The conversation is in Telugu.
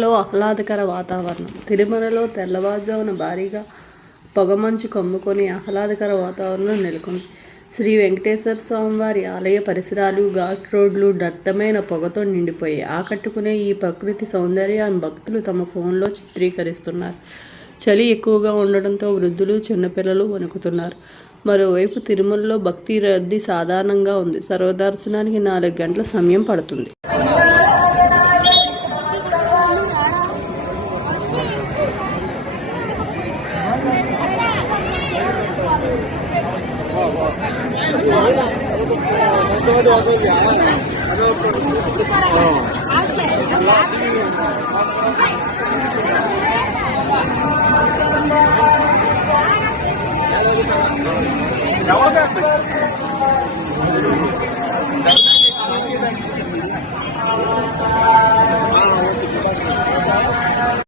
లో ఆహ్లాదకర వాతావరణం. తిరుమలలో తెల్లవారుజామున భారీగా పొగమంచు కమ్ముకొని ఆహ్లాదకర వాతావరణం నెలకొంది. శ్రీ వెంకటేశ్వర స్వామివారి ఆలయ పరిసరాలు, ఘాట్ రోడ్లు దట్టమైన పొగతో నిండిపోయాయి. ఆకట్టుకునే ఈ ప్రకృతి సౌందర్యాన్ని భక్తులు తమ ఫోన్లో చిత్రీకరిస్తున్నారు. చలి ఎక్కువగా ఉండడంతో వృద్ధులు, చిన్నపిల్లలు వణుకుతున్నారు. మరోవైపు తిరుమలలో భక్తి రద్దీ సాధారణంగా ఉంది. సర్వదర్శనానికి 4 గంటల సమయం పడుతుంది.